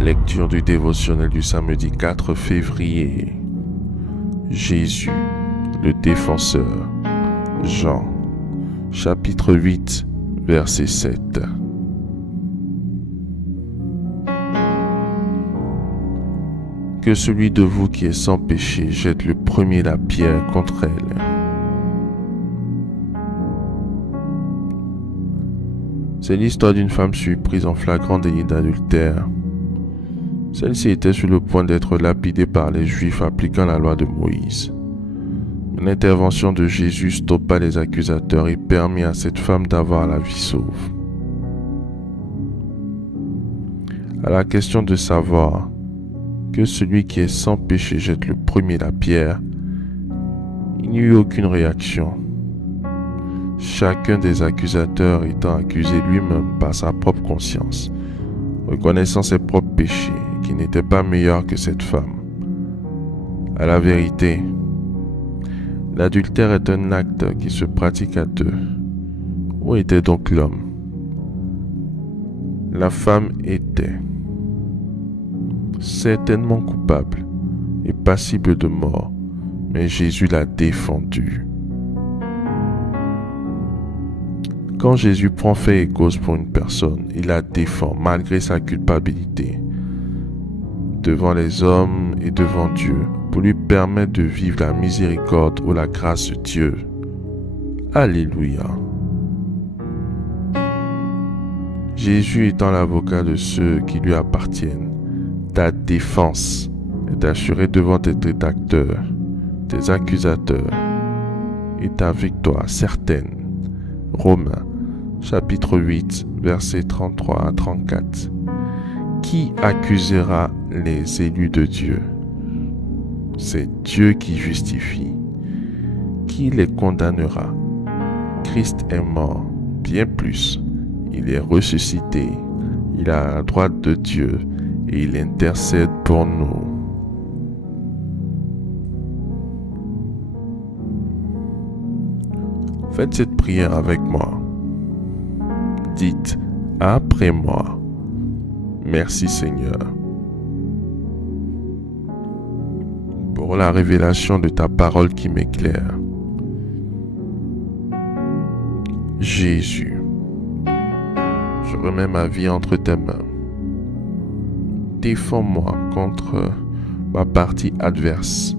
Lecture du dévotionnel du samedi 4 février. Jésus, le défenseur. Jean, chapitre 8, verset 7. Que celui de vous qui est sans péché jette le premier la pierre contre elle. C'est l'histoire d'une femme surprise en flagrant délit d'adultère. Celle-ci était sur le point d'être lapidée par les Juifs appliquant la loi de Moïse. L'intervention de Jésus stoppa les accusateurs et permit à cette femme d'avoir la vie sauve. À la question de savoir que celui qui est sans péché jette le premier la pierre, il n'y eut aucune réaction. Chacun des accusateurs étant accusé lui-même par sa propre conscience, reconnaissant ses propres péchés, qui n'étaient pas meilleurs que cette femme. À la vérité, l'adultère est un acte qui se pratique à deux. Où était donc l'homme? La femme était certainement coupable et passible de mort, mais Jésus l'a défendue. Quand Jésus prend fait et cause pour une personne, il la défend malgré sa culpabilité devant les hommes et devant Dieu pour lui permettre de vivre la miséricorde ou la grâce de Dieu. Alléluia. Jésus étant l'avocat de ceux qui lui appartiennent, ta défense est assurée devant tes détracteurs, tes accusateurs, et ta victoire certaine. Romains, chapitre 8, versets 33 à 34. Qui accusera les élus de Dieu? C'est Dieu qui justifie. Qui les condamnera? Christ est mort, bien plus. Il est ressuscité. Il est à la droite de Dieu et il intercède pour nous. Faites cette prière avec moi. Dites après moi. Merci Seigneur pour la révélation de ta parole qui m'éclaire. Jésus, je remets ma vie entre tes mains. Défends-moi contre ma partie adverse,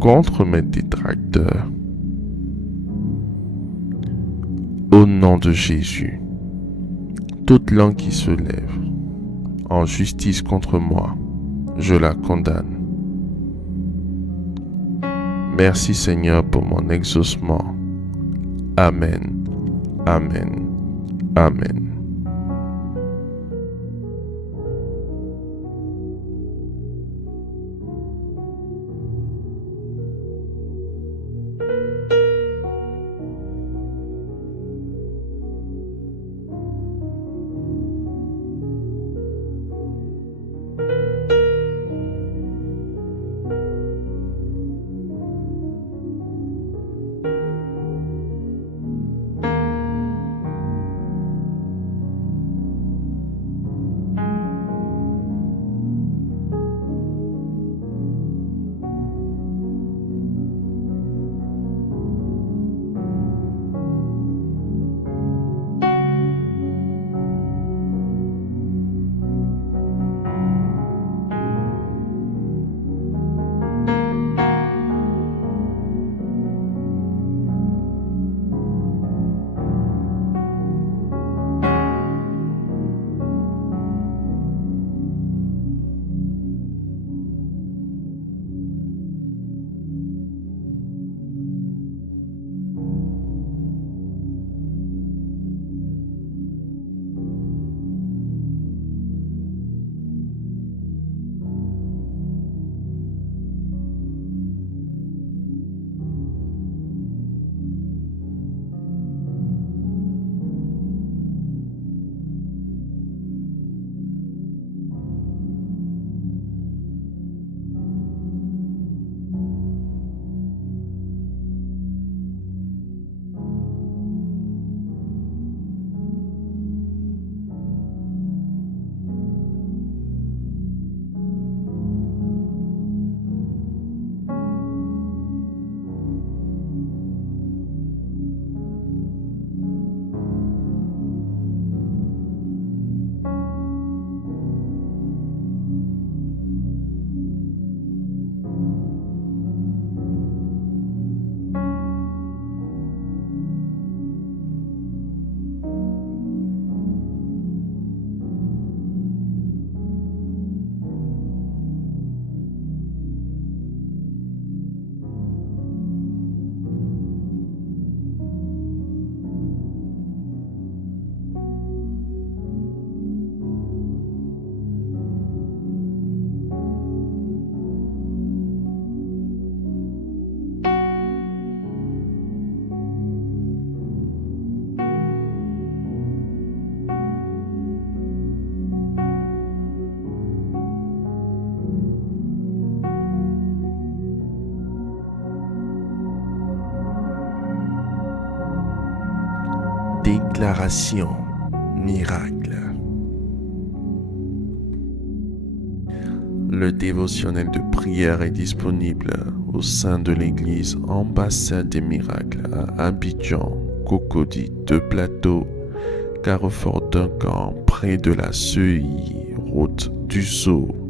contre mes détracteurs. Au nom de Jésus, toute langue qui se lève en justice contre moi, je la condamne. Merci Seigneur pour mon exaucement. Amen. Amen. Amen. Déclaration miracle. Le dévotionnel de prière est disponible au sein de l'église Ambassade des Miracles à Abidjan, Cocody, Deux Plateaux, Carrefour Duncan, près de la CEI, route du Sceau.